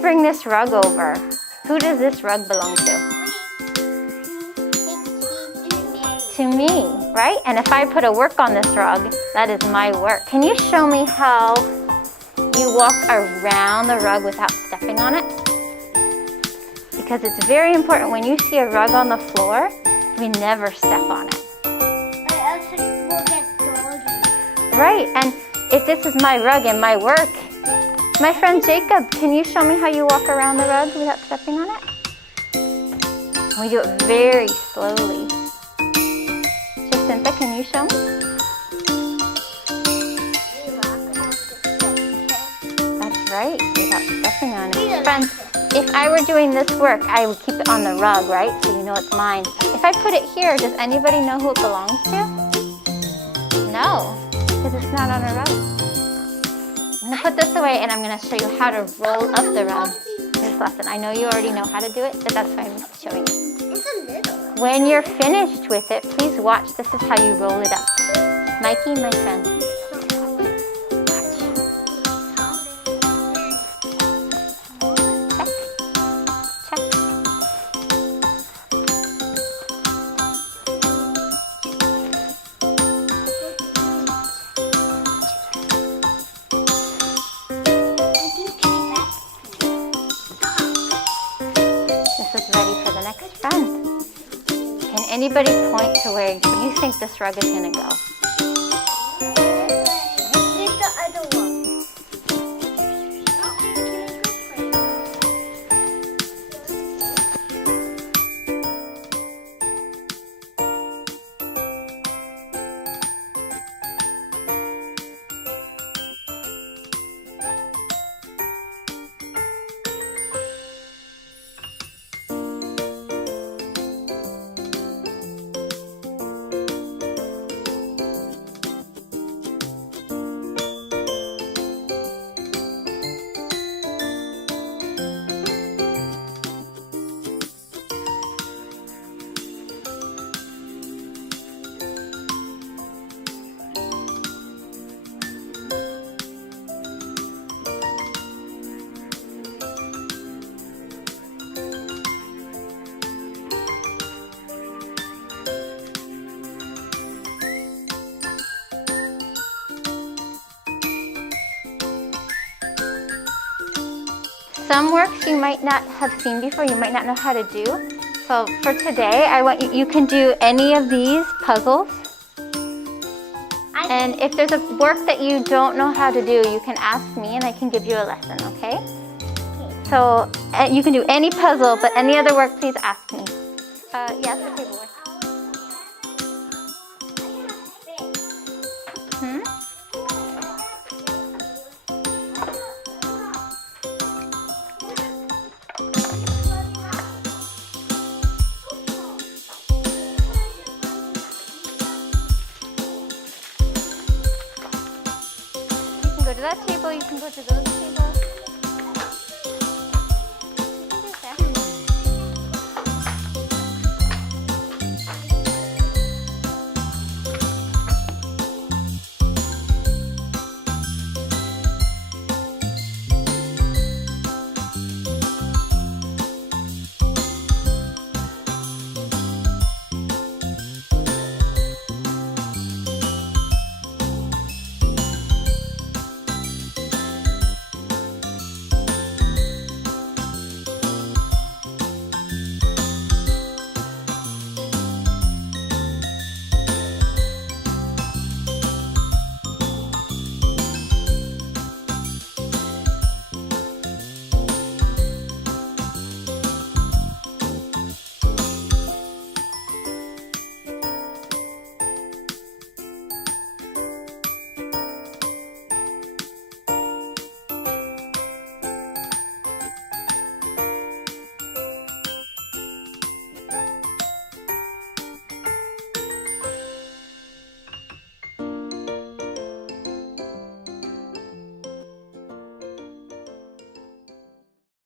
bring this rug over, who does this rug belong to? To me, right? And if I put a work on this rug, that is my work. Can you show me how you walk around the rug without stepping on it? Because it's very important when you see a rug on the floor, we never step on it. Right, and if this is my rug and my work, my friend Jacob, can you show me how you walk around the rug without stepping on it? We do it very slowly. Jacinta, can you show me? That's right, without stepping on it. Friends, if I were doing this work, I would keep it on the rug, right? So you know it's mine. If I put it here, does anybody know who it belongs to? No, because it's not on a rug. I'm gonna put this away and I'm gonna show you how to roll up the rug this lesson. I know you already know how to do it, but that's why I'm showing you. When you're finished with it, please watch. This is how you roll it up. Mikey, my friend. Check. Check. This is ready for the next friend. Can anybody point to where you think this rug is going to go? The other one. Some works you might not have seen before, you might not know how to do. So for today, I want you can do any of these puzzles. And if there's a work that you don't know how to do, you can ask me and I can give you a lesson, okay? So you can do any puzzle, but any other work, please ask me. Yes, the table work. Go to that table, you can go to those tables.